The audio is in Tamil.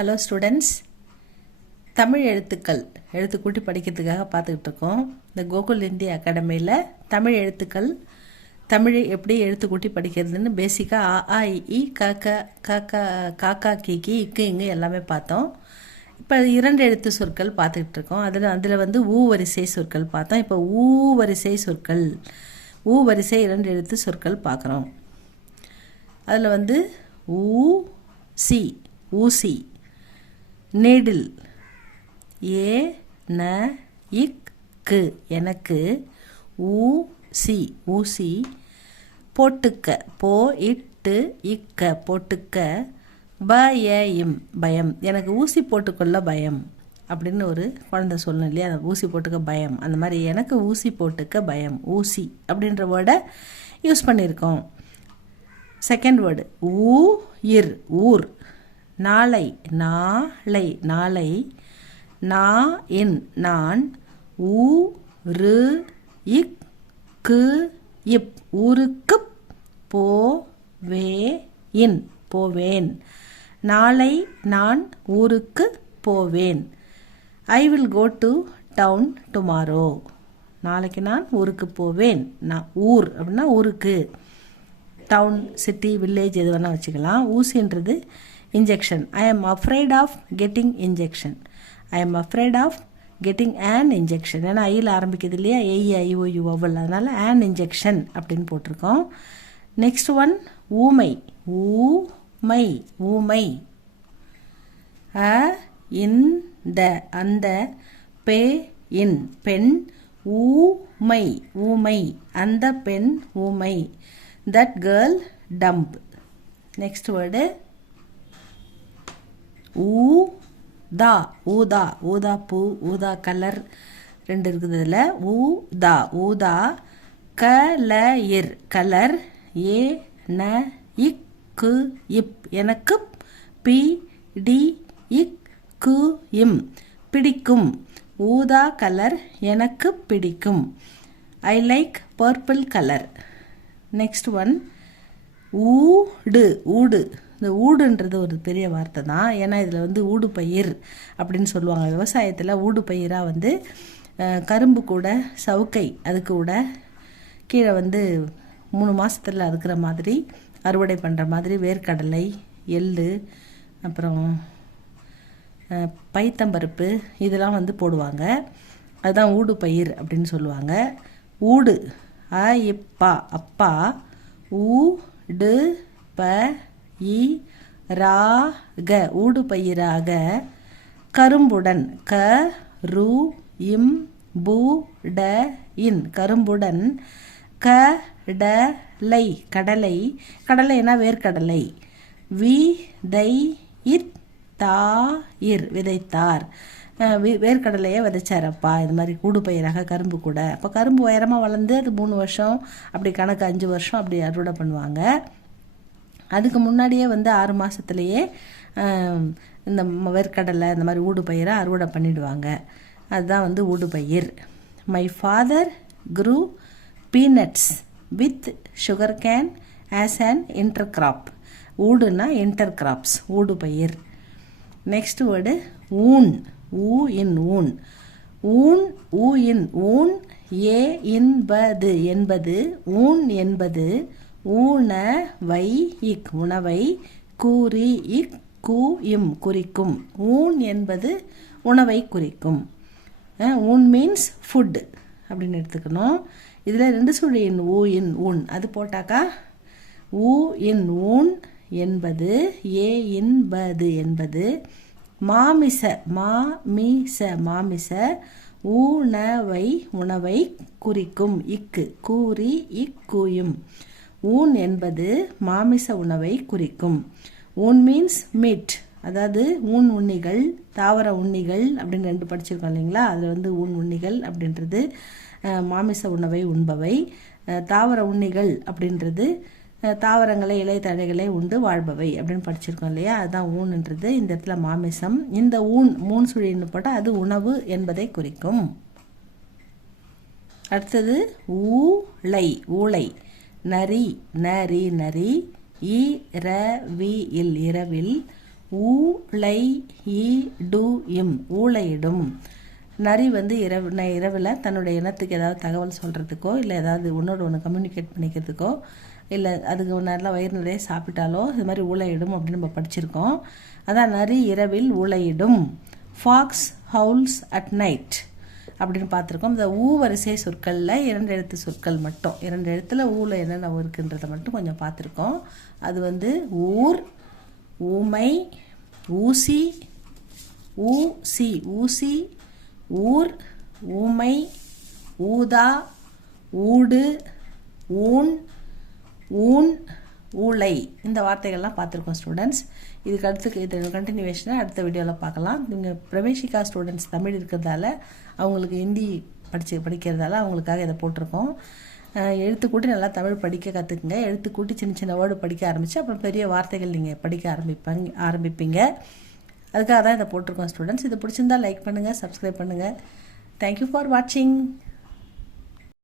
ஹலோ ஸ்டூடெண்ட்ஸ், தமிழ் எழுத்துக்கூட்டி படிக்கிறதுக்காக பார்த்துக்கிட்டு இருக்கோம். இந்த கோகுல் இந்தி அகாடமியில் தமிழ் எழுத்துக்கள், தமிழை எப்படி எழுத்துக்கூட்டி படிக்கிறதுன்னு பேசிக்காக ஆ இ காக்கா கீக்கி இக்கு இங்கு எல்லாமே பார்த்தோம். இப்போ 2 எழுத்து சொற்கள் பார்த்துக்கிட்டு இருக்கோம். அதில் வந்து ஊ வரிசை சொற்கள் பார்த்தோம். இப்போ ஊ வரிசை சொற்கள், ஊ வரிசை 2 எழுத்து சொற்கள் பார்க்குறோம். அதில் வந்து ஊசி, ஊசி, நீடில், ஏ ந இக்கு எனக்கு, ஊசி, ஊசி, போட்டுக்க, போ இட்டு இக்க போட்டுக்க, பயம், பயம், எனக்கு ஊசி போட்டுக்கொள்ள பயம் அப்படின்னு ஒரு குழந்தை சொல்லணும் இல்லையா, அந்த ஊசி போட்டுக்க பயம். அந்த மாதிரி எனக்கு ஊசி போட்டுக்க பயம், ஊசி அப்படின்ற வேர்டை யூஸ் பண்ணியிருக்கோம். செகண்ட் வேர்டு ஊர், ஊர், நாளை, நாளை, நாளை, நான், ஊரு இக்கு இப், ஊருக்கு, போவேன், போவேன், நாளை நான் ஊருக்கு போவேன். I will go to town tomorrow, நாளைக்கு நான் ஊருக்கு போவேன். ஊர் அப்படின்னா ஊருக்கு, டவுன், சிட்டி, வில்லேஜ் எது வேணால் வச்சுக்கலாம். ஊசின்றது injection. I am afraid of getting injection, I am afraid of getting an injection. ஏன்னா ஐயில் ஆரம்பிக்குது இல்லையா, AEIOU வவல், அதனால் ஆன் இன்ஜெக்ஷன் அப்படின்னு போட்டிருக்கோம். நெக்ஸ்ட் ஒன் ஊமை, ஊமை, ஊமை, இந்த, அந்த, இன், பெண், ஊமை, ஊமை, அந்த பெண் ஊமை. That girl dumb. Next word ஊதா, ஊதா, ஊதா பூ, ஊதா கலர் 2 இருக்குது இதில். ஊதா, ஊதா, கலர், கலர், ஏ ந இக்கு இப் எனக்கு, பிடி இக்கு இம் பிடிக்கும், ஊதா கலர் எனக்கு பிடிக்கும். I like purple colour. Next one ஊடு, ஊடு. இந்த ஊடுன்றது ஒரு பெரிய வார்த்தை தான். ஏன்னா இதில் வந்து ஊடு பயிர் அப்படின்னு சொல்லுவாங்க. விவசாயத்தில் ஊடு பயிராக வந்து கரும்பு கூட, சவுக்கை அதுக்கு கூட கீழே வந்து 3 மாதத்தில் அறுக்கிற மாதிரி, அறுவடை பண்ணுற மாதிரி வேர்க்கடலை, எள்ளு, அப்புறம் பைத்தம்பருப்பு இதெல்லாம் வந்து போடுவாங்க. அதுதான் ஊடு பயிர் அப்படின்னு சொல்லுவாங்க. ஊடு, இப்பா, அப்பா, ஊடு பயிராக, ஊடு பயிராக, கரும்புடன், கரும்புடன், கரும்புடன், கடலை, கடலை, கடலைனா வேர்க்கடலை, விதைத்தார், விதைத்தார், வேர்க்கடலையை விதைச்சாரப்பா. இது மாதிரி கூடு பயிராக கரும்பு கூட. அப்போ கரும்பு உயரமாக வளர்ந்து அது 3 வருஷம் அப்படி கணக்கு, 5 வருஷம் அப்படி அறுவடை பண்ணுவாங்க. அதுக்கு முன்னாடியே வந்து 6 மாதத்துலேயே இந்த வேர்க்கடலை இந்த மாதிரி ஊடு பயிரை அறுவடை பண்ணிடுவாங்க. அதுதான் வந்து ஊடு பயிர். My father grew peanuts with sugar cane as an intercrop. ஊடுனா இன்டர் கிராப்ஸ், ஊடு பயிர். நெக்ஸ்ட் வேர்டு ஊன், ஊ இன், ஊன், ஊன், ஊ இன், ஊன், என்பது, என்பது, ஊன் என்பது, ஊனவை இக், உணவை, கூறி இக் கூ இம் குறிக்கும், ஊன் என்பது உணவை குறிக்கும். ஊன் மீன்ஸ் ஃபுட் அப்படின்னு எடுத்துக்கணும். இதில் 2 சுழி இன், ஊ இன், ஊன், அது போட்டாக்கா ஊ இன், ஊன் என்பது, என்பது, என்பது, மாமிச, மாமிச, மாமிச, ஊனவை, உணவை குறிக்கும், இக்கு, கூறி இக்கூயும், ஊன் என்பது மாமிச உணவை குறிக்கும். ஊன் மீன்ஸ் மீட், அதாவது ஊன் உண்ணிகள், தாவர உண்ணிகள் அப்படின்னு 2 படிச்சிருக்கோம் இல்லைங்களா. அதில் வந்து ஊன் உண்ணிகள் அப்படின்றது மாமிச உணவை உண்பவை, தாவர உண்ணிகள் அப்படின்றது தாவரங்களை, இலை தழைகளை உண்டு வாழ்பவை அப்படின்னு படிச்சிருக்கோம் இல்லையா. அதுதான் ஊன்ன்றது. இந்த இடத்துல மாமிசம். இந்த ஊன் 3 சுழின்னு போட்டால் அது உணவு என்பதை குறிக்கும். அடுத்தது ஊளை, ஊளை, நரி, நரி, நரி, இரவில், இரவில், ஊளை ஈடு இம் ஊளையிடும். நரி வந்து இரவில் தன்னுடைய இனத்துக்கு ஏதாவது தகவல் சொல்கிறதுக்கோ இல்லை ஏதாவது ஒன்றோட ஒன்று கம்யூனிகேட் பண்ணிக்கிறதுக்கோ இல்லை அதுக்கு நல்லா வயிறு நிறைய சாப்பிட்டாலோ இது மாதிரி ஊளையிடும் அப்படின்னு நம்ம படிச்சிருக்கோம். அதான் நரி இரவில் ஊளையிடும். ஃபாக்ஸ் ஹவுல்ஸ் அட் நைட் அப்படின்னு பார்த்துருக்கோம். இந்த ஊ வரிசை சொற்களில் 2 எழுத்து சொற்கள் மட்டும் 2 எழுத்தில் ஊல என்னென்ன இருக்குன்றதை மட்டும் கொஞ்சம் பார்த்துருக்கோம். அது வந்து ஊர், ஊமை, ஊசி, ஊசி, ஊர், ஊமை, ஊதா, ஊடு, ஊன், ஊன், ஊளை இந்த வார்த்தைகள்லாம் பார்த்துருக்கோம் ஸ்டூடெண்ட்ஸ். இதுக்கு அடுத்து இது கண்டினியூவேஷனை அடுத்த வீடியோவில் பார்க்கலாம். நீங்கள் பிரவேசிகா ஸ்டூடெண்ட்ஸ் தமிழ் இருக்கிறதால அவங்களுக்கு ஹிந்தி படிக்கிறதால அவங்களுக்காக இதை போட்டிருக்கோம். எழுத்துக்கூட்டி நல்லா தமிழ் படிக்க கற்றுக்குங்க. எழுத்துக்கூட்டி சின்ன சின்ன வேர்டு படிக்க ஆரம்பித்து அப்புறம் பெரிய வார்த்தைகள் நீங்கள் படிக்க ஆரம்பிப்பீங்க. அதுக்காக தான் இதை போட்டிருக்கோம் ஸ்டூடெண்ட்ஸ். இது பிடிச்சிருந்தால் லைக் பண்ணுங்கள், சப்ஸ்கிரைப் பண்ணுங்கள். தேங்க்யூ ஃபார் வாட்சிங்.